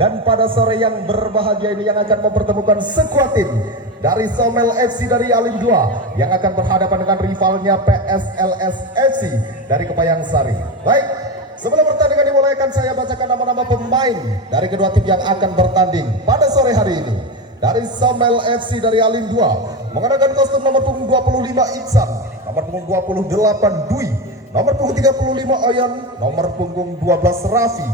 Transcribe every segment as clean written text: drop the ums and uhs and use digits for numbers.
Dan pada sore yang berbahagia ini yang akan mempertemukan skuad tim dari Somel FC dari Alim 2 yang akan berhadapan dengan rivalnya PSLS FC dari Kepayang Sari. Baik, sebelum pertandingan dimulai akan saya bacakan nama-nama pemain dari kedua tim yang akan bertanding pada sore hari ini. Dari Somel FC dari Alim 2 mengenakan kostum nomor punggung 25 Iksan, nomor punggung 28 Dwi, nomor punggung 35 Oyon, nomor punggung 12 Raffi,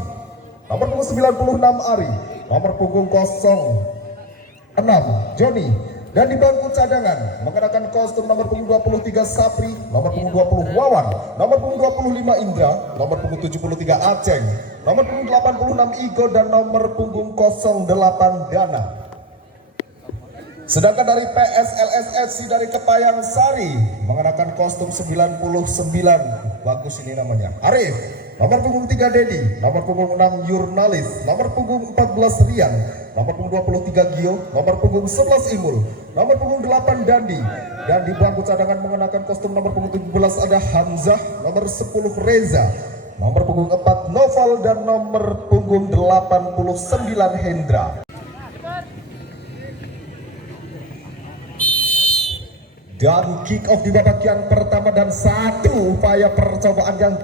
nomor punggung 96 Ari, nomor punggung 06 Joni. Dan di bangku cadangan mengenakan kostum nomor punggung 23 Sapri, nomor punggung 20 Wawan, nomor punggung 25 Indra, nomor punggung 73 Aceng, nomor punggung 86 Igo, dan nomor punggung 08 Dana. Sedangkan dari PSLS FC dari Kepayang Sari mengenakan kostum 99, bagus ini namanya, Arif, nomor punggung 3 Dedi, nomor punggung 6 Jurnalis, nomor punggung 14 Rian, nomor punggung 23 Gio, nomor punggung 11 Imul, nomor punggung 8 Dandi. Dan di bangku cadangan mengenakan kostum nomor punggung 17 ada Hamzah, nomor 10 Reza, nomor punggung 4 Noval, dan nomor punggung 89 Hendra. Dan kick off di babak yang pertama dan satu upaya percobaan yang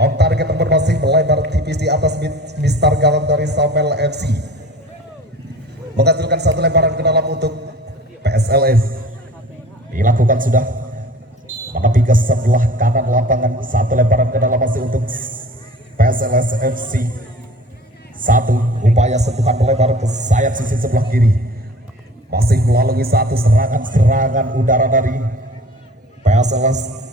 on target nomor masih melebar tipis di atas Mister gawang dari Somel FC, menghasilkan satu lemparan ke dalam untuk PSLS. Dilakukan sudah menepi ke sebelah kanan lapangan, satu lemparan ke dalam masih untuk PSLS FC. Satu upaya sentuhan melebar ke sayap sisi sebelah kiri, masih melalui satu serangan udara dari PSLS.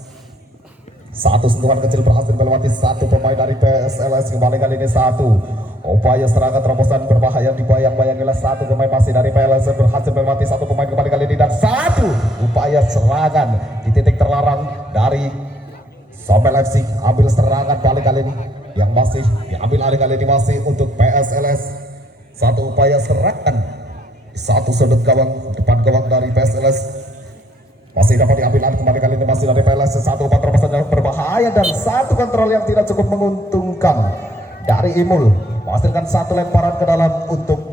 Satu sentuhan kecil berhasil melewati satu pemain dari PSLS. Kembali kali ini satu upaya serangan terobosan berbahaya dibayang-bayangi oleh satu pemain masih dari PSLS, berhasil melewati satu pemain kembali kali ini, dan satu upaya serangan di titik terlarang dari Somel FC. Ambil serangan balik kali ini yang masih diambil alih kali ini masih untuk PSLS. Satu upaya serangan satu sudut gawang, depan gawang dari PSLS masih dapat diambil alih kembali kali ini masih dari PSLS. Satu umpan terobosan yang berbahaya dan satu kontrol yang tidak cukup menguntungkan dari Imul, menghasilkan satu lemparan ke dalam untuk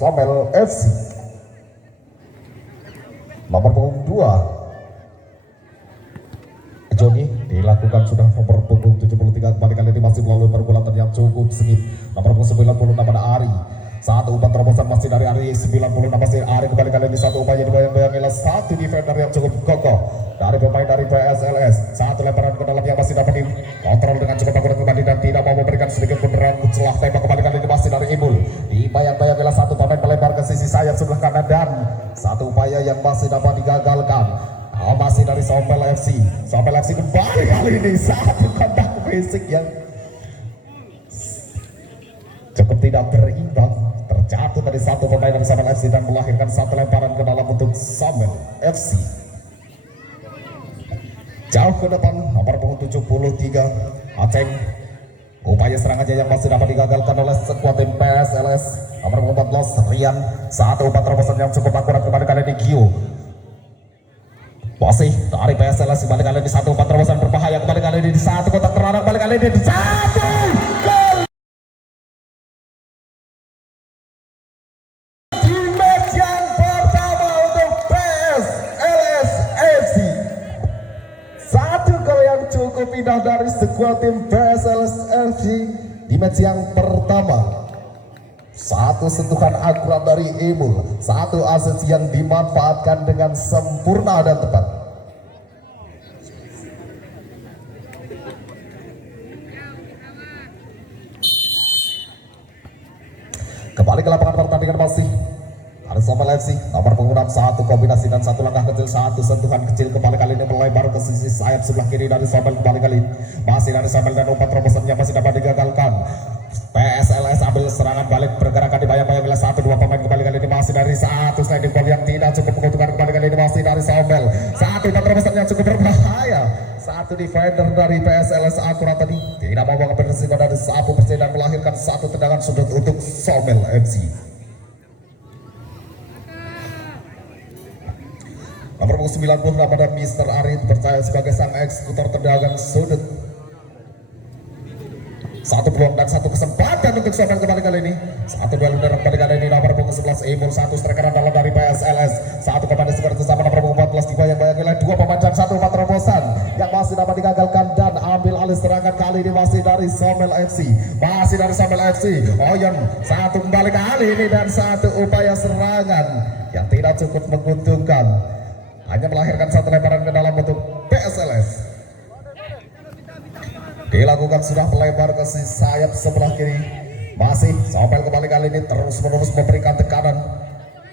Somel FC. Nomor punggung 2 Joni dilakukan sudah nomor punggung 73 kembali kali ini masih melalui pergulatan yang cukup sengit. Nomor punggung 96 ada Ari. Satu umpan terobosan masih dari Ari, 96 masih Ari kembali kali ini. Satu upaya dibayang-bayangi oleh satu defender yang cukup kokoh dari pemain dari PSLS. Satu lemparan ke dalam yang masih dapat dikontrol dengan cukup akurat kembali dan tidak mau memberikan sedikit pun celah tembak. Kembali kali ini masih dari Imul, dibayang-bayangi oleh satu pemain melebar ke sisi sayap sebelah kanan, dan satu upaya yang masih dapat digagalkan masih dari Somel FC. Somel FC kembali kali ini satu kontak fisik yang cukup tidak berimbang, terjatuh dari satu pemain dari Somel FC dan melahirkan satu lemparan ke dalam untuk Somel FC. Jauh ke depan nomor punggung 73 Aceng, upaya serangannya yang masih dapat digagalkan oleh skuad tim PSLS. Nomor punggung 14 Rian, satu umpan terobosan yang cukup akurat kembali kali ini Gio. Masih dari PSLS kembali kali ini satu umpan terobosan berbahaya kembali kali ini di satu kotak terlarang kembali kali ini di satu gol. Pindah dari skuad tim PSLS FC di match yang pertama. Satu sentuhan akurat dari Imul, satu asis yang dimanfaatkan dengan sempurna dan tepat. Kembali ke lapangan pertandingan masih ada Somel FC, nomor punggung 61 kombinasi dan satu langkah kecil, satu sentuhan kecil kembali kali ini melebar ke sisi sayap sebelah kiri dari Somel. Kembali kali masih dari Somel dan umpan terobosan yang masih dapat digagalkan. PSLS ambil serangan balik, pergerakan dibayang-bayang oleh satu dua pemain kembali kali ini masih dari satu sliding ball yang tidak cukup menguntungkan kembali kali ini masih dari Somel. Satu umpan terobosan yang cukup berbahaya, satu defender dari PSLS akurat tadi tidak mau mengambil resiko dari sapu bersih dan melahirkan satu tendangan sudut untuk Somel FC. Nomor 90 ada Mister Ari, percaya sebagai sang eksekutor tendangan sudut. Satu peluang dan satu kesempatan untuk Somel kali ini. Satu duel udara kali ini nomor punggung 11 Emul, satu striker andalan dari PSLS. Satu komando seperti sama nomor punggung 14 dibayang-bayangi oleh dua pemain dan satu umpan terobosan yang masih dapat digagalkan dan ambil alih serangan kali ini masih dari Somel FC. Masih dari Somel FC. Oyon satu kembali kali ini dan satu upaya serangan yang tidak cukup menguntungkan. Hanya melahirkan satu lemparan ke dalam untuk PSLS. Dilakukan sudah melebar ke sayap sebelah kiri. Masih Somel kembali kali ini terus menerus memberikan tekanan.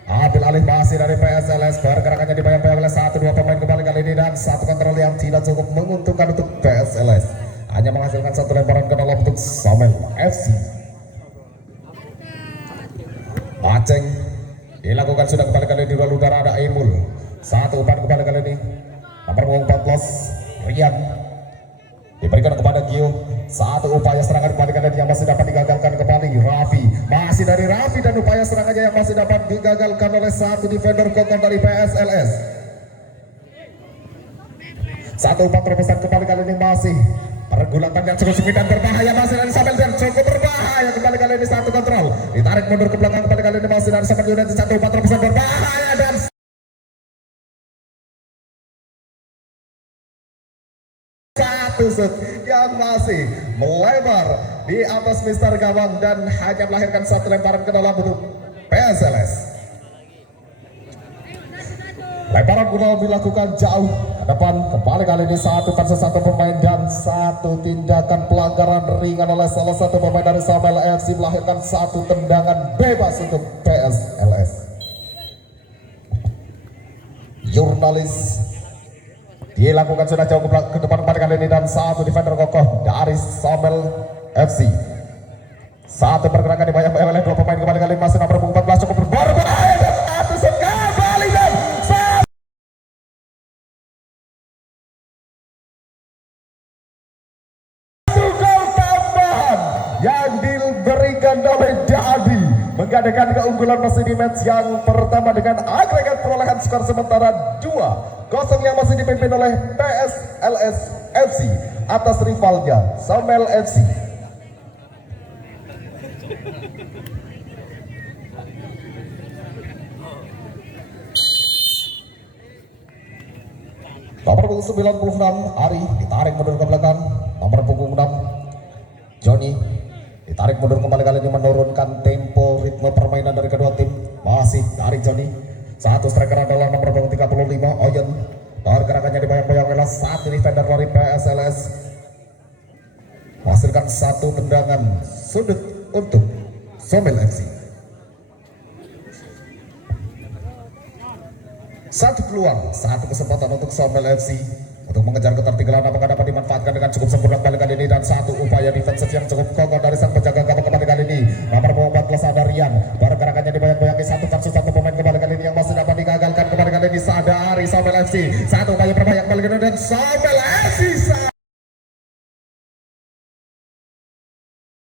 Ambil alih masih dari PSLS. Pergerakannya dibayang-bayang oleh satu dua pemain kembali kali ini dan satu kontrol yang tidak cukup menguntungkan untuk PSLS. Hanya menghasilkan satu lemparan ke dalam untuk Somel FC. Aceng dilakukan sudah kembali kali ini di luar udara ada Emul. Satu umpan kembali kali ini nomor 14 Rian diberikan kepada Gio. Satu upaya serangan kembali kali ini yang masih dapat digagalkan kembali Raffi. Masih dari Raffi dan upaya serangannya yang masih dapat digagalkan oleh satu defender kokon dari PSLS. Satu umpan terobosan kembali kali ini masih pergulatan yang cukup sempit dan berbahaya masih dari Somel dan cukup berbahaya kembali kali ini satu kontrol ditarik mundur ke belakang kembali kali ini masih dari Somel United. Satu umpan terobosan berbahaya dan tusuk yang masih melebar di atas Mister Gawang dan hanya melahirkan satu lemparan ke dalam untuk PSLS. Lemparan bola dilakukan jauh ke depan kembali kali ini satu versus satu pemain dan satu tindakan pelanggaran ringan oleh salah satu pemain dari Somel FC melahirkan satu tendangan bebas untuk PSLS. Jurnalis dilakukan sudah jauh ke depan kali ini dan satu defender kokoh dari Somel FC. Satu pergerakan dibayang-bayang oleh dua pemain kembali kali ini masih nomor 14 cukup berbahaya dan satu sekali dan satu gol tambahan yang diberikan oleh Dadi menggandakan keunggulan masih di match yang pertama dengan agregat perolehan skor sementara 2-0 yang masih dipimpin oleh PSLS FC atas rivalnya Somel FC. Nomor punggung 96 Ari ditarik mundur ke belakang. Nomor punggung 6 Johnny ditarik mundur kembali kali ini menurunkan tempo ritme permainan dari kedua tim. Masih dari Johnny. Satu striker adalah nomor 35 Oyen. Pergerakannya dibayang-bayang oleh satu defender dari PSLS. Menghasilkan satu tendangan sudut untuk Somel FC. Satu peluang, satu kesempatan untuk Somel FC untuk mengejar ketertinggalan apakah dapat dimanfaatkan dengan cukup sempurna kembali kali ini dan satu upaya defensif yang cukup kokoh dari sang penjaga gawang kembali kali ini nomor 14 ada Rian. Pergerakannya dibayang-bayangi satu versus satu pemain kembali kali ini yang masih dapat digagalkan kembali kali ini Sadari Somel FC. Satu upaya berbahaya kembali kali ini dan Somel FC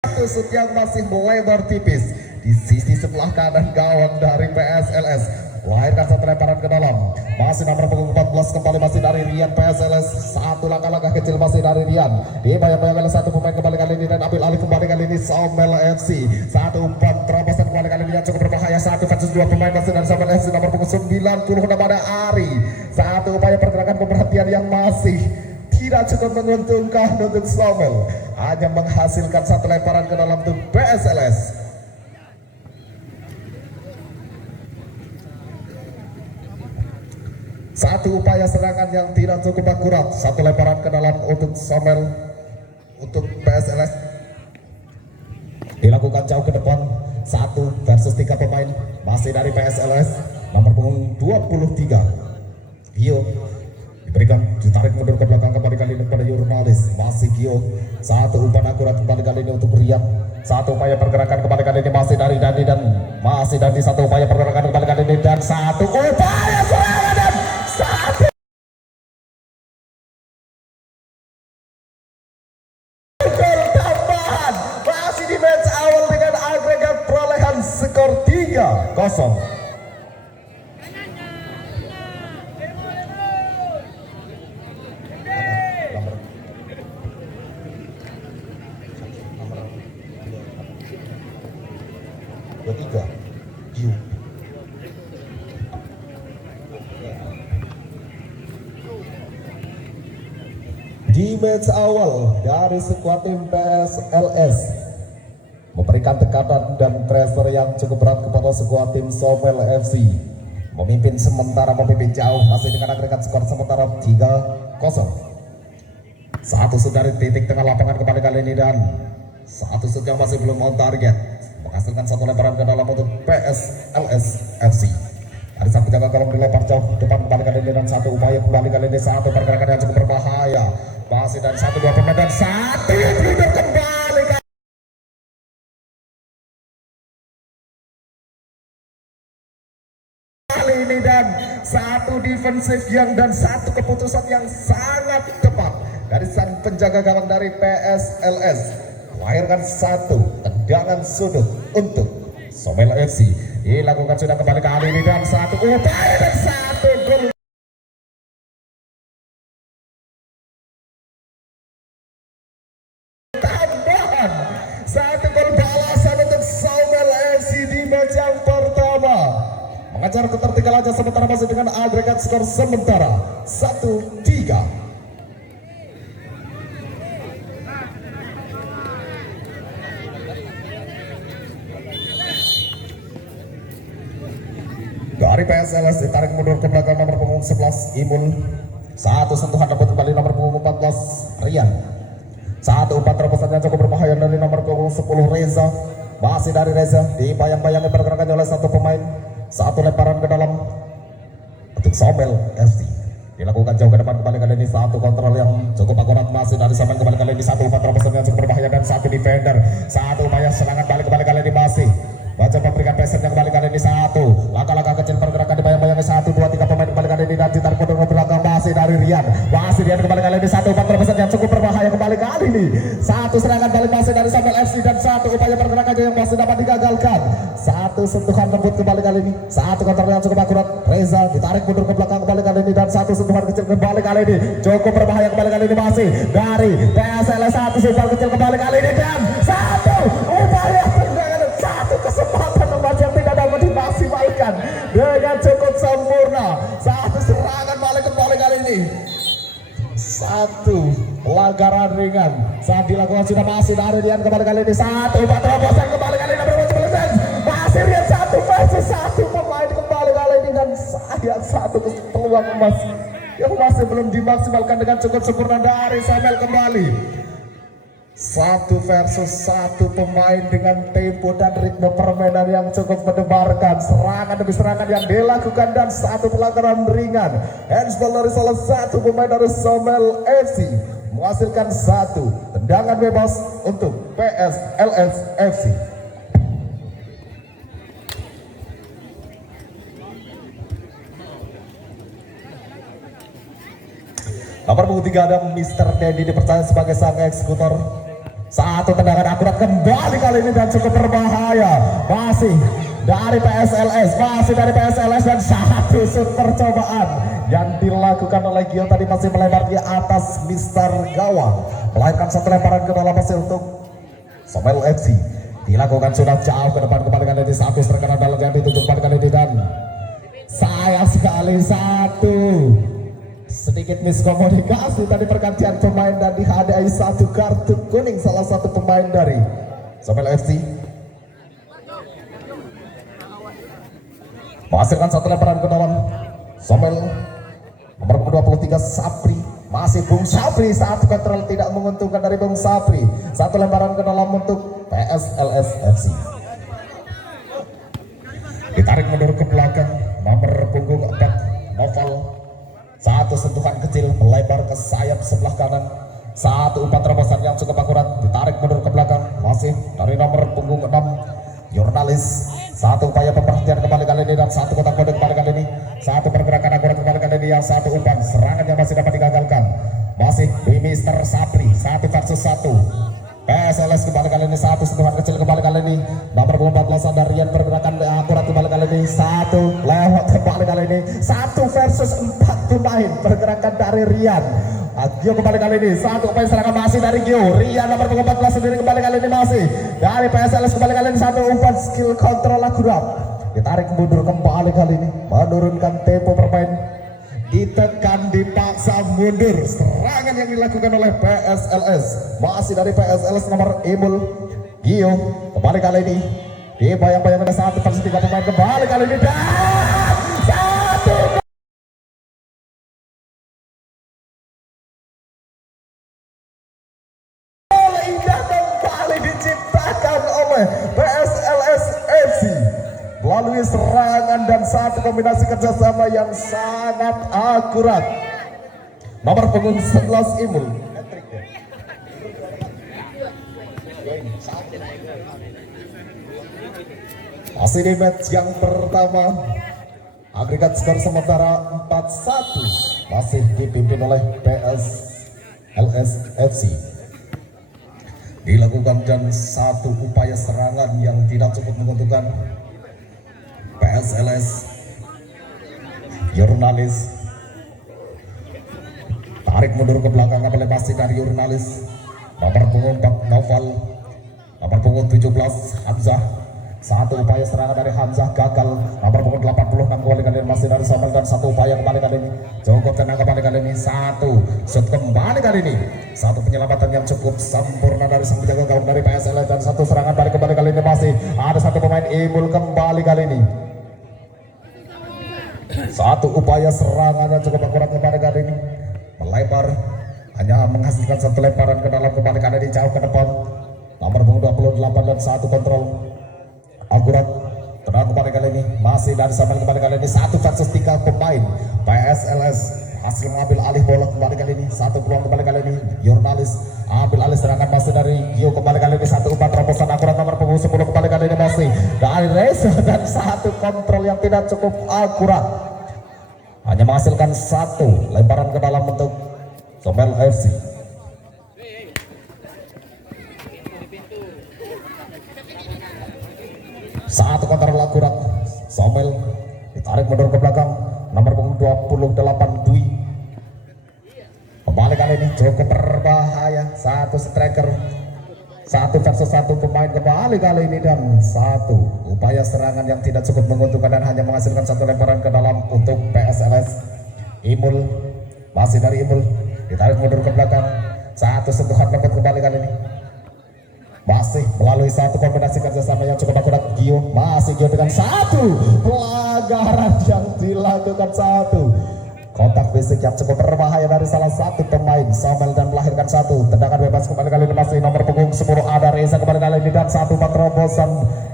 satu shoot yang masih melebar tipis di sisi sebelah kanan gawang dari PSLS. Melahirkan satu lemparan ke dalam. Masih nomor punggung 14 kembali masih dari Rian PSLS. Satu langkah-langkah kecil masih dari Rian. Dibayang-bayang oleh satu pemain kembali kali ini dan ambil alih kembali kali ini Somel FC. Satu umpan terobosan kembali kali ini yang cukup berbahaya. Satu versus dua pemain masih dari Somel FC nomor punggung 96 ada Ari. Satu upaya pergerakan pemerhatian yang masih tidak cukup menguntungkan untuk Somel. Hanya menghasilkan satu lemparan ke dalam untuk PSLS. Satu upaya serangan yang tidak cukup akurat. Satu lemparan ke dalam untuk Somel. Untuk PSLS dilakukan jauh ke depan. Satu versus tiga pemain masih dari PSLS nomor punggung 23 Gio diberikan ditarik mundur ke belakang kembali kali ini kepada jurnalis. Masih Gio. Satu umpan akurat kembali kali ini untuk Rian. Satu upaya pergerakan kembali kali ini masih dari Dani dan masih Dani. Satu upaya pergerakan kembali kali ini dan satu upaya serangan dan satu gol tambahan masih di match awal dengan agregat perolehan skor 3-0. 3 Yu. Di match awal dari skuad tim PSLS memberikan tekanan dan pressure yang cukup berat kepada skuad tim Somel FC, memimpin jauh masih dengan agregat skor sementara 3-0. Satu shoot dari titik tengah lapangan kembali kali ini dan satu shoot yang masih belum on target menghasilkan satu lemparan ke dalam untuk PSLS FC. Ada sang penjaga gawang dilempar jauh depan kembali kali ini dan satu upaya kembali kali ini, satu pergerakan yang cukup berbahaya masih dari satu dua pemain dan satu leader kembali kali ini dan satu defensif yang dan satu keputusan yang sangat tepat dari sang penjaga gawang dari PSLS, melahirkan satu tendangan sudut untuk Somel FC. Dilakukan sudah kembali kali ini dan satu upaya dan satu gol tambahan, satu gol balasan untuk Somel FC di match yang pertama, mengejar ketertinggalannya sementara masih dengan agregat skor sementara 1-3. Dari PSLS ditarik mundur ke belakang nomor punggung 11 Imul, satu sentuhan dapat kembali nomor punggung 14 Rian, satu umpan terobosan yang cukup berbahaya dari nomor punggung 10 Reza, masih dari Reza dibayang-bayangi pergerakannya oleh satu pemain, satu lemparan ke dalam untuk Somel FC, dilakukan jauh ke depan kembali kali ini, satu kontrol yang cukup akurat masih dari Somel kembali kali ini, satu umpan terobosan yang cukup berbahaya dan satu defender, satu upaya serangan balik kembali kali ini masih baca memberikan pesernya kembali kali ini, satu langkah-langkah kecil pergerakan dibayang-bayangi, 1, 2, 3 pemain kembali kali ini dan ditarik mundur ke belakang masih dari Rian, masih Rian kembali kali ini, satu umpan terobosan yang cukup berbahaya kembali kali ini, satu serangan balik masih dari Somel FC dan satu upaya pergerakan yang masih dapat digagalkan, satu sentuhan lembut kembali kali ini, satu kontrol yang cukup akurat Reza ditarik mundur ke belakang kembali kali ini dan satu sentuhan kecil kembali kali ini cukup berbahaya kembali kali ini masih dari PSLS, satu sentuhan kecil kembali kali ini dan satu upaya satu kesempatan emas yang tidak dapat dimaksimalkan dengan cukup sempurna, satu serangan balik kembali kali ini, satu pelanggaran ringan saat dilakukan sudah masih dari Rian kembali kali ini, satu umpan terobosan kembali kali ini masih Rian, satu versus satu pemain kembali kali ini dan sayang satu peluang emas yang masih belum dimaksimalkan dengan cukup sempurna dari Somel kembali. Satu versus satu pemain dengan tempo dan ritme permainan yang cukup mendebarkan, serangan demi serangan yang dilakukan dan satu pelanggaran ringan handsball dari salah satu pemain dari Somel FC menghasilkan satu tendangan bebas untuk PSLS FC. Nomor punggung 3 ada Mr. Dedi dipercaya sebagai sang eksekutor. Satu tendangan akurat kembali kali ini dan cukup berbahaya masih dari PSLS, dan satu shoot percobaan yang dilakukan oleh Gio tadi masih melebar di atas Mister Gawang, melahirkan satu lemparan ke dalam hasil untuk Somel FC. Dilakukan sudah jauh ke depan kembali kali ini, satu serkanan dalam yang ditutup kembali kali ini dan sayang sekali satu sedikit miskomunikasi tadi pergantian pemain dan dihadiahi satu kartu kuning salah satu pemain dari Somel FC. Menghasilkan satu lemparan ke dalam Somel nomor 23 Sapri, masih Bung Sapri, satu kontrol tidak menguntungkan dari Bung Sapri, satu lemparan ke dalam untuk PSLS FC. Ditarik mundur ke belakang nomor punggung 4 Noval, satu sentuhan kecil melebar ke sayap sebelah kanan, satu umpan terobosan yang cukup akurat ditarik mundur ke belakang masih dari nomor punggung 6 Jurnalis, satu upaya pemberhentian kembali kali ini dan satu kotak kode kembali kali ini, satu pergerakan akurat kembali kali ini yang satu umpan serangan yang masih dapat digagalkan masih di Mister Sapri, satu versus satu. PSLS kembali kali ini, satu sentuhan kecil kembali kali ini nomor 14 ada Rian, pergerakan akurat kembali kali ini ini satu lewat kembali kali ini 1 versus 4 pemain pergerakan dari Rian. Gio kembali kali ini satu upaya serangan masih dari Gio. Rian nomor 14 sendiri kembali kali ini masih dari PSLS kembali kali ini satu umpan skill kontrol akurat. Ditarik mundur kembali kali ini menurunkan tempo bermain, ditekan dipaksa mundur. Serangan yang dilakukan oleh PSLS masih dari PSLS nomor Imul Gio kembali kali ini dibayang-bayang ada 1 versus 3 pemain kembali kali ini dan satu indah kembali diciptakan oleh PSLS FC melalui serangan dan satu kombinasi kerjasama yang sangat akurat. Nomor punggung 11 Imul masih di match yang pertama, agregat skor sementara 4-1 masih dipimpin oleh PSLS FC. Dilakukan dan satu upaya serangan yang tidak cukup menguntungkan PSLS. Jurnalis tarik mundur ke belakang oleh masih dari Jurnalis. Nomor punggung 4 Noval, nomor punggung 17 Hamzah. Satu upaya serangan dari Hamzah gagal. Nomor punggung 86 kembali kali ini masih dari Samuel dan satu upaya kembali kali ini cukup tenang kembali kali ini satu shoot kembali kali ini satu penyelamatan yang cukup sempurna dari sang penjaga gawang dari PSLS dan satu serangan balik kembali kali ini masih ada satu pemain Imul kembali kali ini. Satu upaya serangan yang cukup akurat kembali kali ini melebar, hanya menghasilkan satu lemparan ke dalam kembali kali ini jauh ke depan. Nomor punggung 28 dan satu kontrol akurat tenang kembali kali ini masih dari Samuel kembali kali ini 1 versus 3 pemain PSLS hasil mengambil alih bola kembali kali ini satu peluang kembali kali ini Jurnalis ambil alih serangan masih dari Gio kembali kali ini satu umpan terobosan akurat nomor punggung 10 kembali kali ini masih dari Reza dan satu kontrol yang tidak cukup akurat hanya menghasilkan satu lemparan ke dalam untuk Somel FC. Satu kontrol akurat Somel ditarik mundur ke belakang nomor punggung 28 Dwi kembali kali ini cukup berbahaya satu striker 1 versus 1 pemain kembali kali ini dan satu upaya serangan yang tidak cukup menguntungkan dan hanya menghasilkan satu lemparan ke dalam untuk PSLS. Imul masih dari Imul ditarik mundur ke belakang satu sentuhan lembut kembali kali ini masih melalui satu kombinasi kerjasama yang cukup akurat Gio masih Gio dengan satu pelanggaran yang dilakukan satu kontak fisik yang cukup berbahaya dari salah satu pemain Samuel dan melahirkan satu tendangan bebas kembali kali ini masih nomor punggung 10 ada Reza kembali kali ini dan satu terobosan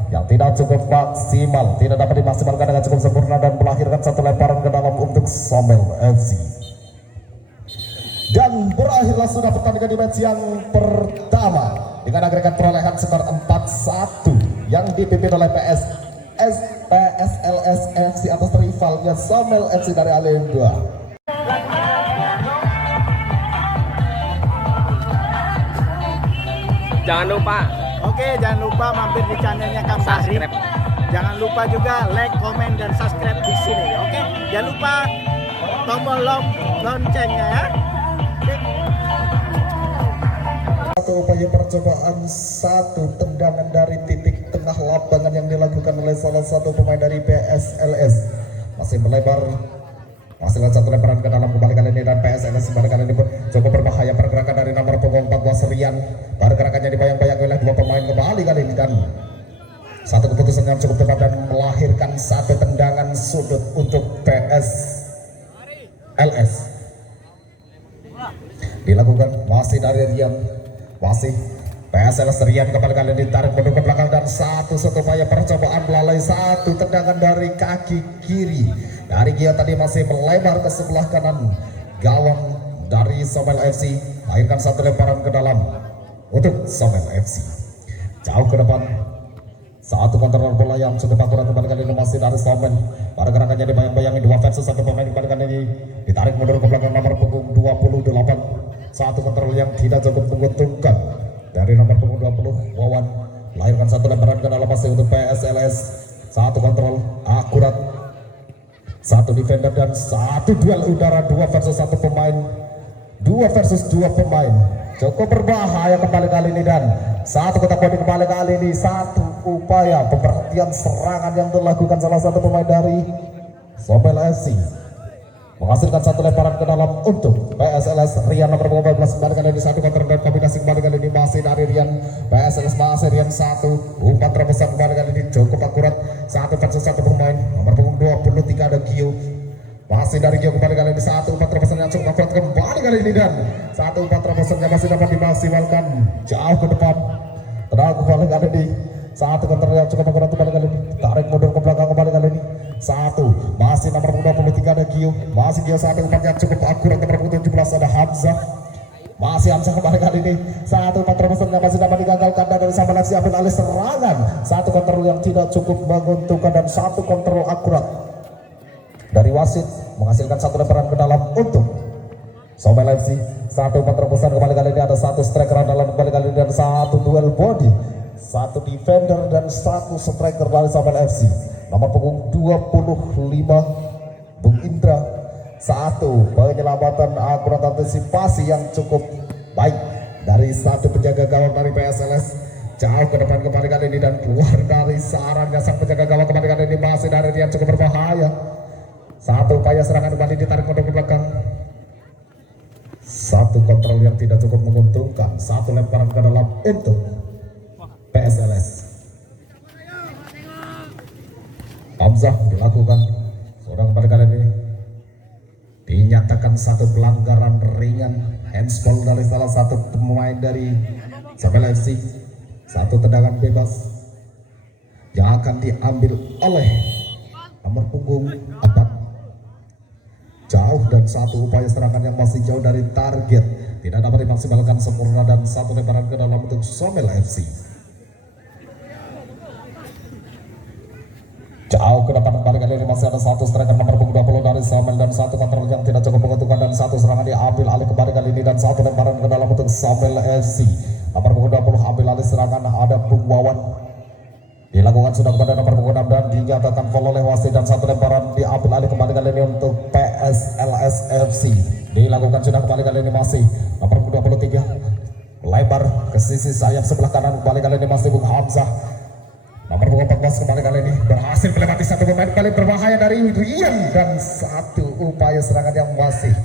yang tidak cukup maksimal tidak dapat dimaksimalkan dengan cukup sempurna dan melahirkan satu lemparan ke dalam untuk Samuel FC. Dan berakhirlah sudah pertandingan di match yang pertama dengan agregat perolehan skor 4-1 yang dipimpin oleh PSLS FC atas rivalnya Somel FC dari Alemba. Jangan lupa. Oke, jangan lupa mampir di channelnya Kang Fahri. Jangan lupa juga like, komen, dan subscribe di sini. Oke, jangan lupa tombol loncengnya ya. Satu upaya percobaan satu tendangan dari titik tengah lapangan yang dilakukan oleh salah satu pemain dari PSLS masih melebar masih satu lemparan ke dalam kembali kali ini dan PSLS kembali kali ini cukup berbahaya pergerakan dari nomor punggung 14 Rian pergerakannya dibayang-bayang oleh dua pemain kembali kali ini dan satu keputusan yang cukup tepat dan melahirkan satu tendangan sudut untuk PSLS dilakukan masih dari Rian masih PSLS Rian kembali kali ini ditarik mundur ke belakang dan satu upaya percobaan melalui satu tendangan dari kaki kiri dari Gio tadi masih melebar ke sebelah kanan gawang dari Somel FC lahirkan satu lemparan ke dalam untuk Somel FC jauh ke depan satu kontrol bola yang cukup akurat kembali kali ini masih dari Somel pergerakannya dibayang-bayangi 2 versus 1 pemain kembali kali ini ditarik mundur ke belakang nomor punggung 28 satu kontrol yang tidak cukup menguntungkan dari nomor punggung 20 Wawan melahirkan satu lemparan ke dalam masih untuk PSLS satu kontrol akurat. Satu defender dan satu duel udara, 2 versus 1 pemain, 2 versus 2 pemain. Cukup berbahaya kembali kali ini dan satu kotak body kembali kali ini. Satu upaya pemberhentian serangan yang dilakukan salah satu pemain dari Somel FC menghasilkan satu lemparan ke dalam untuk PSLS. Rian nomor 12 kembali kali ini, satu counter dan kombinasi kembali kali ini masih dari Rian. PSLS masih Rian, satu umpan terobosan kembali kali ini cukup akurat, 1 versus 1 pemain. Nomor punggung 23 ada Gio, masih dari Gio kembali kali ini, satu umpan terobosan yang cukup akurat kembali kali ini dan satu umpan terobosan yang masih dapat dimaksimalkan jauh ke depan. Tenang kembali kali ini, satu counter yang cukup akurat kembali kali ini, tarik mundur ke belakang kembali kali ini. Satu masih nomor 23 ada Gio, masih Gio, satu umpan yang cukup akurat. Nomor 17 ada Hamzah, masih Hamzah kembali kali ini, satu umpan terobosan yang masih dapat digagalkan dan dari Somel FC ambil alih serangan. Satu kontrol yang tidak cukup menguntungkan dan satu kontrol akurat dari wasit menghasilkan satu lemparan ke dalam untuk Somel FC. Satu umpan terobosan kembali kali ini, ada satu striker dalam kembali kali ini dan satu duel body, satu defender dan satu striker dari Somel FC. Nomor punggung 25 Bung Indra, satu penyelamatan akurat, antisipasi yang cukup baik dari satu penjaga gawang dari PSLS. Jauh ke depan kembali kali ini dan keluar dari sarangnya sang penjaga gawang kembali kali ini masih dari dia, cukup berbahaya. Satu upaya serangan kembali ditarik mundur ke belakang, satu kontrol yang tidak cukup menguntungkan, satu lemparan ke dalam untuk PSLS. Hamzah dilakukan, sudah kembali kali ini dinyatakan satu pelanggaran ringan, handsball dari salah satu pemain dari Somel FC. Satu tendangan bebas yang akan diambil oleh nomor punggung 4. Jauh dan satu upaya serangan yang masih jauh dari target, tidak dapat dimaksimalkan sempurna dan satu lemparan ke dalam untuk Somel FC. Jauh ke depan kembali kali ini masih ada satu striker nomor punggung 20 dari Somel dan satu kontrol yang tidak cukup menguntungkan dan satu serangan diambil alih kembali kali ini dan satu lemparan ke dalam untuk Somel FC. Nomor punggung 20 ambil alih serangan, ada Bung Wawan, dilakukan sudah kepada nomor punggung 6 dan dinyatakan foul oleh wasit dan satu lemparan diambil alih kembali kali ini untuk PSLS FC. Dilakukan sudah kembali kali ini masih nomor punggung 23 lebar ke sisi sayap sebelah kanan kembali kali ini masih Bung Hamzah. Nomor 14 kembali kali ini berhasil melewati satu pemain kembali berbahaya dari Rian dan satu upaya serangan yang masih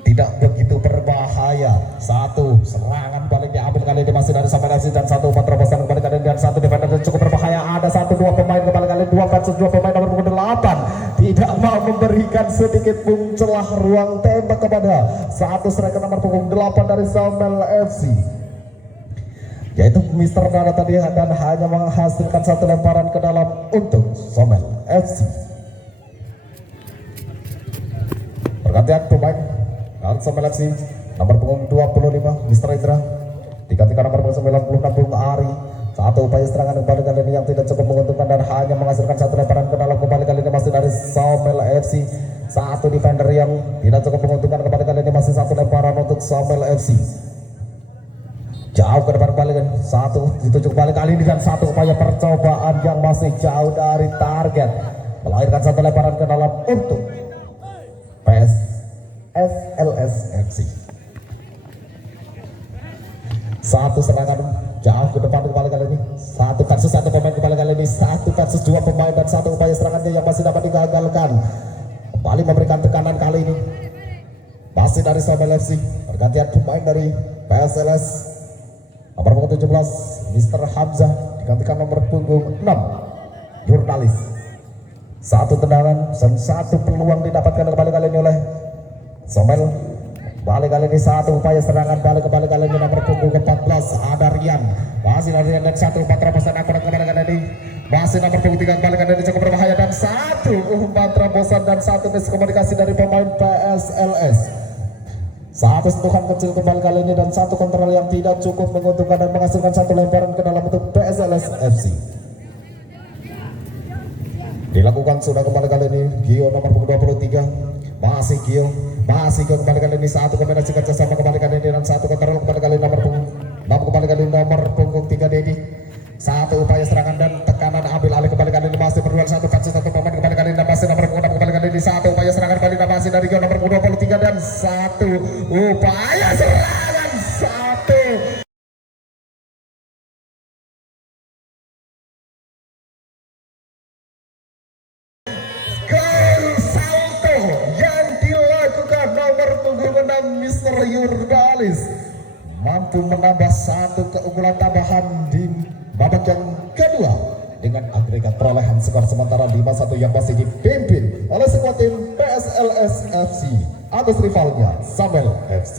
tidak begitu berbahaya. Satu serangan balik diambil kali ini masih dari Somel FC dan satu umpan terobosan kembali kali ini dan satu defender yang cukup berbahaya. Ada satu dua pemain kembali kali ini, 2 versus 2 pemain. Nomor punggung 8 tidak mau memberikan sedikit pun celah ruang tembak kepada satu striker nomor punggung 8 dari Somel FC, yaitu Mr. Nada tadi, dan hanya menghasilkan satu lemparan ke dalam untuk Somel FC. Pergantian pemain dari Somel FC, nomor punggung 25 Mr. Indra digantikan nomor punggung 96 Bung Ari. Satu upaya serangan kembali kali ini yang tidak cukup menguntungkan dan hanya menghasilkan satu lemparan ke dalam kembali kali ini masih dari Somel FC. Satu defender yang tidak cukup menguntungkan kembali kali ini masih satu lemparan untuk Somel FC. Jauh ke depan kembali kan, satu dituju kembali kali ini dan satu upaya percobaan yang masih jauh dari target, melahirkan satu lemparan ke dalam untuk PSLS FC. Satu serangan jauh ke depan kembali kali ini, satu versus satu pemain kembali kali ini, satu versus 2 pemain dan satu upaya serangannya yang masih dapat digagalkan. Kembali memberikan tekanan kali ini masih dari Somel FC. Pergantian pemain dari PSLS, nomor punggung 17 Mr. Hamzah digantikan nomor punggung 6 Jurnalis. Satu tendangan dan satu peluang didapatkan kembali kali ini oleh Somel. Balik kali ini satu upaya serangan balik kembali kali ini nomor punggung 14 ada Rian, masih dari Rian dan satu umpan terobosan akurat kembali kali ini masih nomor punggung 3 kembali kali ini cukup berbahaya dan satu umpan terobosan dan satu miskomunikasi dari pemain PSLS. Satu sentuhan kecil kembali kali ini dan satu kontrol yang tidak cukup menguntungkan dan menghasilkan satu lemparan ke dalam untuk PSLS FC. Dilakukan sudah kembali kali ini Gio nomor punggung 23, masih Gio kembali kali ini satu kombinasi kerjasama kembali kali ini dan satu kontrol kembali kali ini nomor punggung 6 kembali kali nomor punggung 3 Dedi. Satu upaya serangan dan tekanan ambil alih kembali kali ini masih berduel satu ini satu upaya serangan kali ini masih dari nomor 23 dan satu upaya serangan satu. Salto yang dilakukan nomor punggung 6 Mr. Yurdalis mampu menambah satu keunggulan tambahan di babak yang kedua dengan agregat perolehan skor sementara 5-1 yang masih dipimpin oleh skuad tim PSLS FC atas rivalnya Somel FC.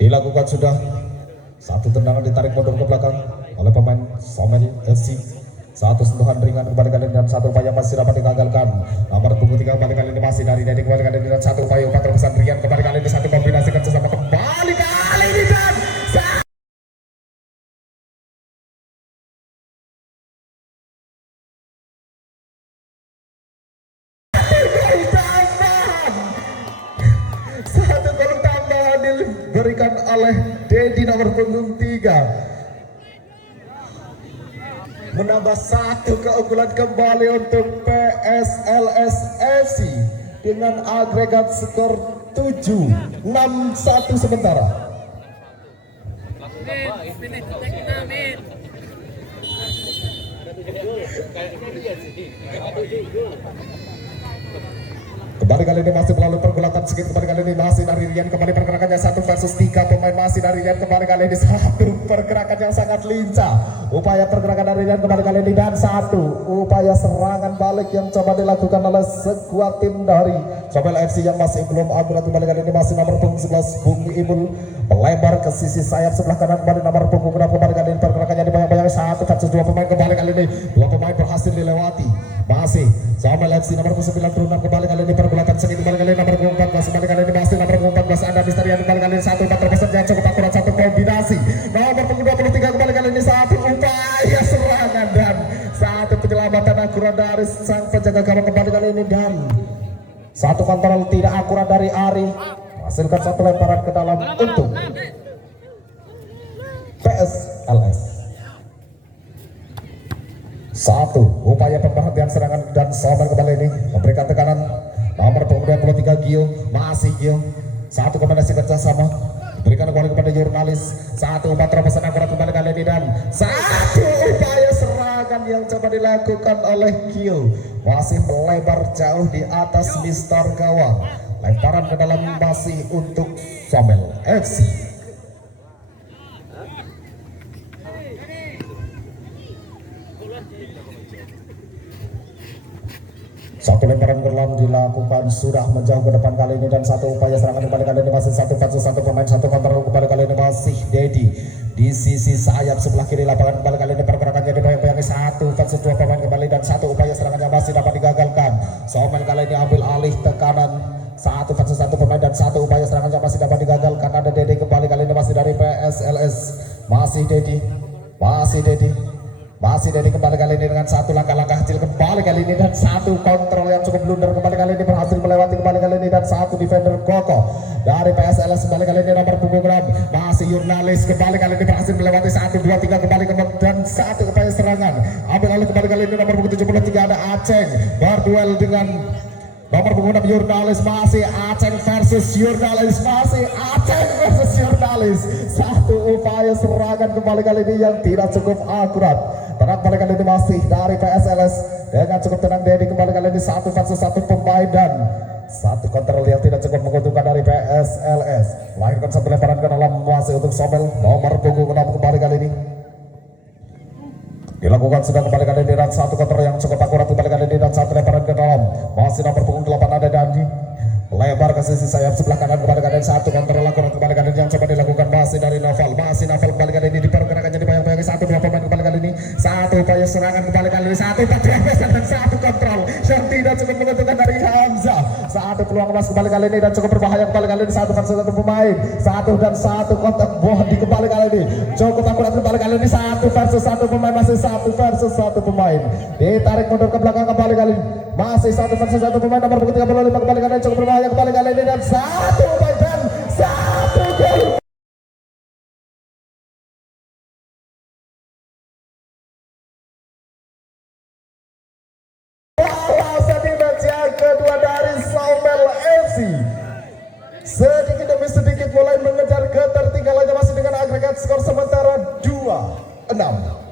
Dilakukan sudah satu tendangan ditarik mundur ke belakang oleh pemain Somel FC. Satu sentuhan ringan kembali kali ini dan satu upaya masih dapat digagalkan. Nomor punggung 3 kembali kali ini masih dari Dedi kembali kali ini dan satu upaya umpan terobosan Rian kembali kali ini satu kombinasi kerjasama kembali kali ini dan satu gol tambahan diberikan oleh Dedi nomor punggung 3. Menambah satu keunggulan kembali untuk PSLS FC dengan agregat skor 7-6-1 sementara. Kembali kali ini masih melalui pergulatan sedikit. Kembali kali ini masih dari Rian kembali pergerakannya 1 versus 3 pemain masih dari Rian kembali kali ini satu pergerakan yang sangat lincah. Upaya pergerakan dari Rian kembali kali ini dan satu upaya serangan balik yang coba dilakukan oleh sekuat tim dari Somel FC yang masih belum akurat. Kembali kali ini masih nomor punggung 11 Bung Ibul melebar ke sisi sayap sebelah kanan kembali nomor punggung 6 kembali kali ini pergerakannya dibayang-bayang 1 versus 2 pemain kembali kali ini 2 pemain berhasil dilewati. Masih Somel FC nomor 96 kembali kali ini pergulatan segi kembali kali ini nomor 14 kembali kali ini masih nomor 14 ada Misteri kembali kali ini 1 4 terbesar yang cukup akurat 1 kombinasi nomor 23 kembali kali ini 1 upaya serangan dan 1 penyelamatan akurat dari sang penjaga gawang kembali kali ini dan 1 kontrol tidak akurat dari Ari menghasilkan 1 lemparan ke dalam untuk PSLS. 1 upaya pemberhentian serangan dan Somel kembali ini memberikan tekanan nomor 23 Gio masih Gio 1 kombinasi kerjasama diberikan kembali kepada jurnalis 1 umpan terobosan akurat kembali kali ini dan 1 upaya serangan yang coba dilakukan oleh Gio masih melebar jauh di atas mistar gawang lemparan ke dalam masih untuk Somel FC. Satu lemparan ke dalam dilakukan sudah menjauh ke depan kali ini dan 1 upaya serangan kembali kali ini masih 1 versus 1 pemain 1 kontrol kembali kali ini masih Dedi di sisi sayap sebelah kiri lapangan kembali kali ini pergerakannya dibayang-bayangi 1 versus 2 pemain kembali dan 1 upaya serangannya masih dapat digagalkan. Somel kali ini ambil alih tekanan 1 versus 1 pemain dan 1 upaya serangannya masih dapat digagalkan. Ada Dedi kembali kali ini masih dari PSLS masih Dedi masih Dedi kembali kali ini dengan 1 langkah-langkah kecil kembali kali ini dan 1 kontrol yang cukup blunder kembali kali ini berhasil melewati kembali kali ini dan 1 defender Koko dari PSLS kembali kali ini nomor punggung 6 masih jurnalis kembali kali ini berhasil melewati 1 2 3 kembali dan 1 upaya serangan ambil alih kembali kali ini nomor punggung 73 ada Aceng berduel dengan nomor punggung 6 jurnalis masih Aceng versus jurnalis masih Aceng versus jurnalis 1 upaya serangan kembali kali ini yang tidak cukup akurat. Tenang kembali kali ini masih dari PSLS dengan cukup tenang Dedi kembali kali ini 1 versus 1 pemain dan 1 kontrol yang tidak cukup menguntungkan dari PSLS. Melahirkan 1 lemparan ke dalam masih untuk Somel nomor punggung 6 kembali kali ini dilakukan sudah kembali kali ini dan 1 kontrol yang cukup akurat kembali kali ini dan 1 lemparan ke dalam masih nomor punggung 8 ada Dandi lebar ke sisi sayap sebelah kanan kembali kali ini 1 kontrol akurat kembali kali ini yang coba dilakukan masih dari Novel kembali kali ini dipergerakannya dibayang-bayangi 1 2 pemain kembali kali ini 1 upaya serangan kembali kali ini 1 4 dan 1 kontrol yang tidak cukup menguntungkan dari Hamzah 1 peluang emas kembali kali ini dan cukup berbahaya kembali kali ini 1 versus 1 pemain 1 dan 1 kontak body kembali kali ini cukup akurat kembali kali ini 1 versus 1 pemain masih 1 versus 1 pemain ditarik mundur ke belakang kembali kali ini masih satu versus satu pemain nomor punggung 35 kembali kali ini cukup berbahaya kembali kali ini dan satu umpan dan satu gol. Kedua dari Saumel FC sedikit demi sedikit mulai mengejar ketertinggalannya masih dengan agregat skor sementara 2-6.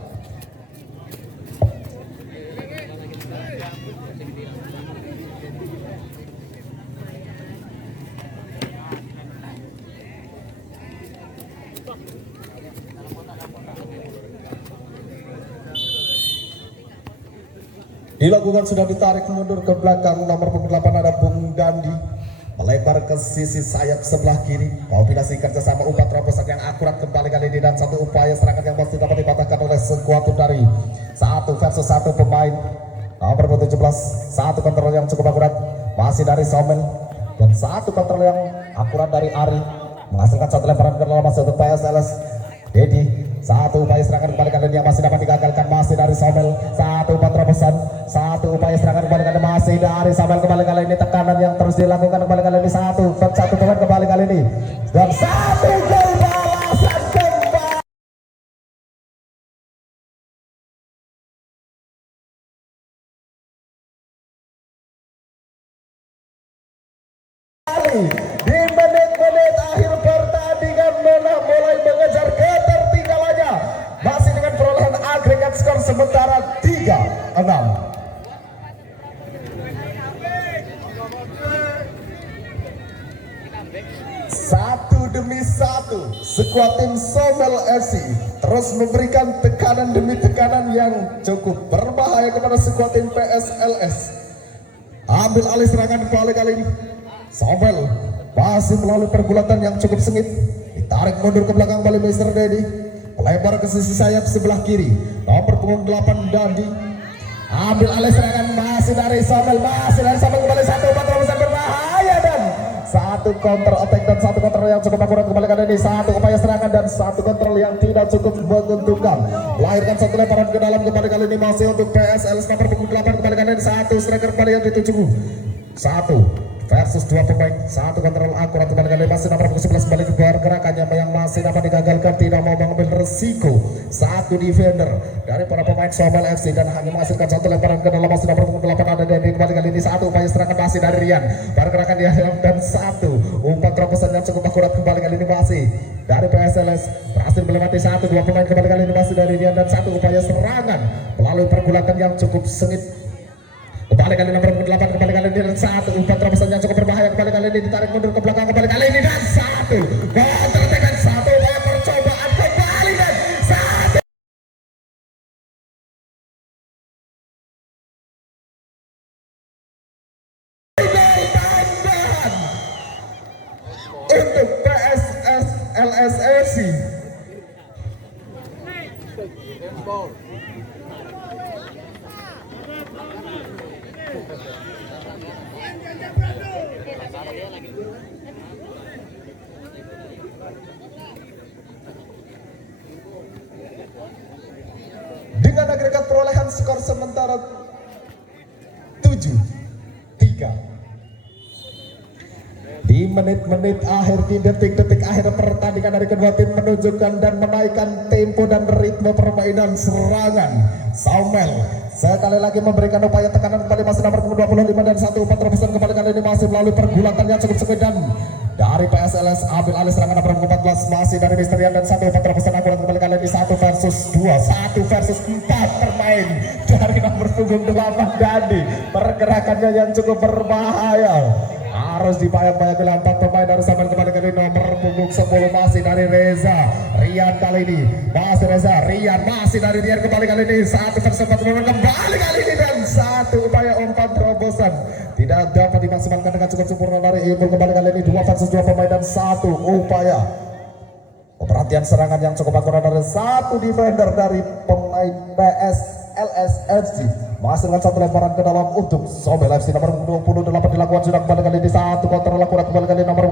Dilakukan sudah ditarik mundur ke belakang nomor punggung 8 ada Bung Dandi melebar ke sisi sayap sebelah kiri. Kombinasi kerjasama umpan terobosan yang akurat kembali kali ini dan satu upaya serangan yang pasti dapat dipatahkan oleh sekuat dari satu versus satu pemain nomor punggung 17. Satu kontrol yang cukup akurat masih dari Somel dan satu kontrol yang akurat dari Ari menghasilkan satu lemparan ke dalam masuk untuk PSLS. Dedi satu upaya serangan kembali kali ini yang masih dapat digagalkan masih dari Somel. Satu umpan terobosan, satu upaya serangan kembali kali ini masih dari Somel kembali kali ini tekanan yang terus dilakukan kembali kali ini satu pemain kembali kali ini dan satu gol balasan kembali. Di menit-menit akhir pertandingan mulai mengejar ketertinggalannya masih dengan perolehan agregat skor sementara 3-6. Satu demi satu skuad tim Somel FC terus memberikan tekanan demi tekanan yang cukup berbahaya kepada skuad tim PSLS. Ambil alih serangan kali ini Somel masih melalui pergulatan yang cukup sengit, ditarik mundur ke belakang kembali Mr. Dedi melebar ke sisi sayap sebelah kiri nomor punggung 8 Dandi ambil alih serangan masih dari Somel kembali satu umpan terobosan berbahaya dan satu counter attack dan satu counter yang cukup akurat kembali kali ini satu upaya serangan dan satu kontrol yang tidak cukup menguntungkan melahirkan satu lemparan ke dalam kembali kali ini masih untuk PSLS nomor punggung 8 kembali kali ini satu striker kembali yang dituju satu versus dua pemain satu kontrol akurat kembali kali masih nomor 11 kembali ke gerakannya yang masih dapat digagalkan tidak mau mengambil resiko satu defender dari para pemain Somel FC dan hanya menghasilkan satu lemparan ke dalam masih nomor 8 ada dari kembali kali ini satu upaya serangan masih dari Rian pergerakan dia dan satu umpan terobosan yang cukup akurat kembali kali ini masih dari PSLS berhasil melewati satu dua pemain kembali kali ini masih dari Rian dan satu upaya serangan melalui pergulatan yang cukup sengit kembali kali nomor 8 kembali kali ini dan satu umpan terobosan yang cukup berbahaya kembali kali ini ditarik mundur ke belakang kembali kali ini dan satu counter dengan satu percobaan kembali dan satu tambahan untuk PSS LSFC. Dengan agregat perolehan skor sementara 7-3 di menit-menit akhir, di detik-detik akhir pertandingan dari kedua tim menunjukkan dan menaikkan tempo dan ritme permainan serangan. Somel sekali lagi memberikan upaya tekanan kembali masih nomor 25 dan satu umpan terobosan kembali kali ini masih melalui pergulatan yang cukup sengit dan dari PSLS ambil alih serangan nomor 14 masih dari Misterian dan satu umpan terobosan akurat kembali kali ini 1 versus 4 permain dari nomor punggung 8 Dandi pergerakannya yang cukup berbahaya harus dibayang-bayang oleh 4 pemain dari Somel kembali kali nomor punggung 10 masih dari Reza Rian kali ini masih Reza Rian masih dari Rian kembali kali ini 1 versus 4 kembali kali ini dan satu upaya umpan terobosan tidak dapat dimaksimalkan dengan cukup sempurna dari Ibu kembali kali ini 2 versus 2 pemain dan satu upaya perhatian serangan yang cukup akurat dari satu defender dari pemain PSLS FC menghasilkan satu lemparan ke dalam untuk Somel FC nomor 28 dilakukan sudah kembali kali ini satu kontrol akurat kembali kali nomor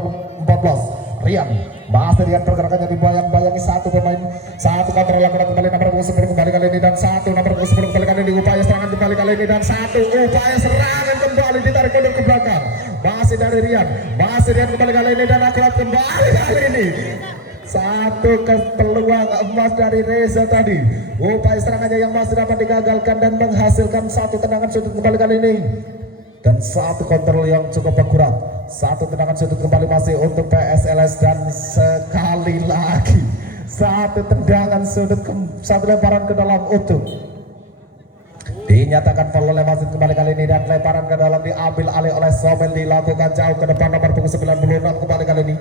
14 Rian masih Rian pergerakannya dibayang-bayangi satu pemain satu kontrol akurat kembali nomor 10 kembali kali ini dan satu nomor 10 kembali kali ini upaya serangan kembali kali ini dan satu upaya serangan ditarik mundur ke belakang. Masih dari Rian kembali kali ini dan akurat kembali kali ini. Satu peluang emas dari Reza tadi. Upaya serangannya yang masih dapat digagalkan dan menghasilkan satu tendangan sudut kembali kali ini. Dan satu kontrol yang cukup akurat. Satu tendangan sudut kembali masih untuk PSLS dan sekali lagi satu tendangan sudut, satu lemparan ke dalam untuk dinyatakan foul oleh wasit kembali kali ini dan lemparan ke dalam diambil alih oleh Somel, dilakukan jauh ke depan nomor punggung 96 kembali kali ini.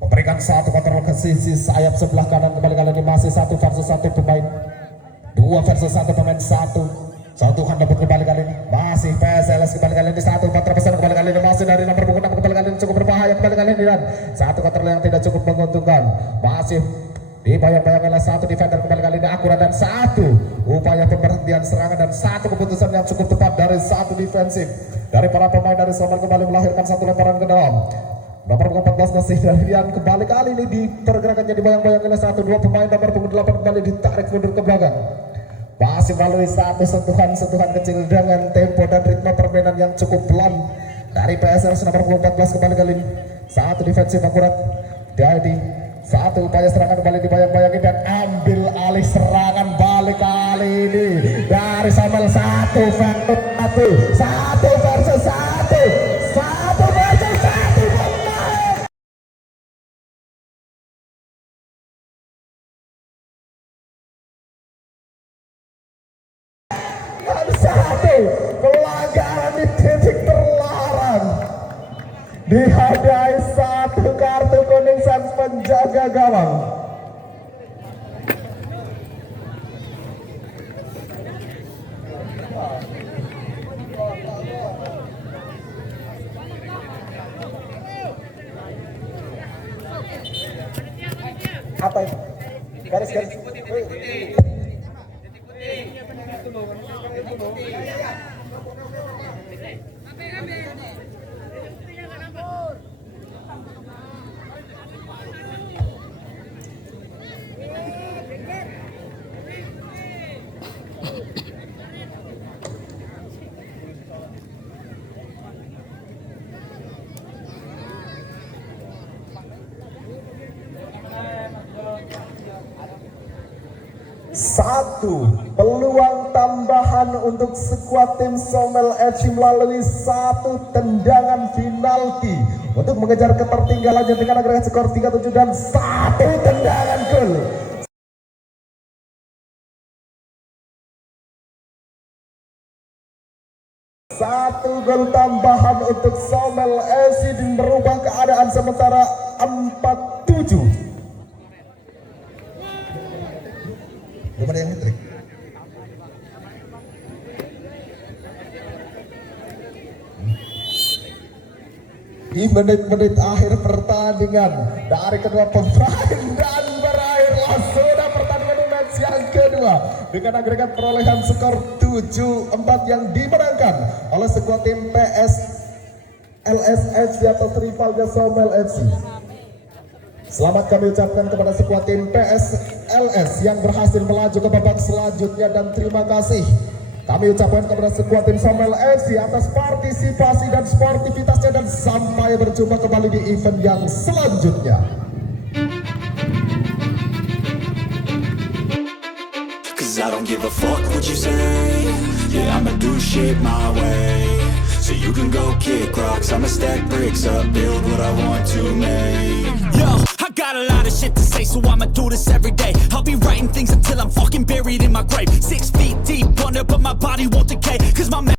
Memberikan satu kontrol ke sisi sayap sebelah kanan kembali kali ini masih 1 versus 1 pemain, 2 versus 1 pemain, satu handapun kembali kali ini masih PSLS kembali kali ini 1-4 terbesar kembali kali ini masih dari nomor punggung 6 kembali kali ini cukup berbahaya kembali kali ini dan satu kontrol yang tidak cukup menguntungkan masih dibayang-bayang oleh satu defender kembali kali ini akurat dan satu upaya pemberhentian serangan dan satu keputusan yang cukup tepat dari satu defensif dari para pemain dari Somel kembali melahirkan satu lemparan ke dalam. Nomor 14 masih dari Rian kembali kali ini dipergerakannya dibayang-bayang oleh 1-2 pemain nomor punggung 8 kembali ditarik mundur ke belakang. Masih melalui satu sentuhan kecil dengan tempo dan ritme permainan yang cukup pelan dari PSLS nomor 14 kembali kali ini. Satu defensif akurat jadi satu upaya serangan kembali dibayang-bayangi dan ambil alih serangan balik kali ini dari Somel. Satu versus satu dan satu pelanggaran di titik terlarang dihadiahi satu kartu kuning sang penjaga gawang. Apa itu? Garis. Satu peluang tambahan untuk skuad tim Somel FC melalui satu tendangan penalti untuk mengejar ketertinggalannya dengan agregat skor 3-7 dan satu tendangan gol. Satu gol tambahan untuk Somel FC dan merubah keadaan sementara 4-7. Belum ada yang hat-trick. Di menit-menit akhir pertandingan dari kedua pemain dan berakhirlah sudah pertandingan match yang kedua dengan agregat perolehan skor 7-4 yang dimenangkan oleh skuad tim PSLS FC atas rivalnya Somel FC. Selamat kami ucapkan kepada skuad tim PSLS yang berhasil melaju ke babak selanjutnya dan terima kasih kami ucapkan kepada skuad tim Somel FC atas partisipasi dan sportivitasnya dan sampai berjumpa kembali di event yang selanjutnya. Cause I don't give a fuck what you say. Yeah, I'ma do shit my way. So you can go kick rocks, I'ma stack bricks up, build what I want to make. Yo, I got a lot of shit to say, so I'ma do this every day. I'll be writing things until I'm fucking buried in my grave. 6 feet deep under, but my body won't decay. Cause my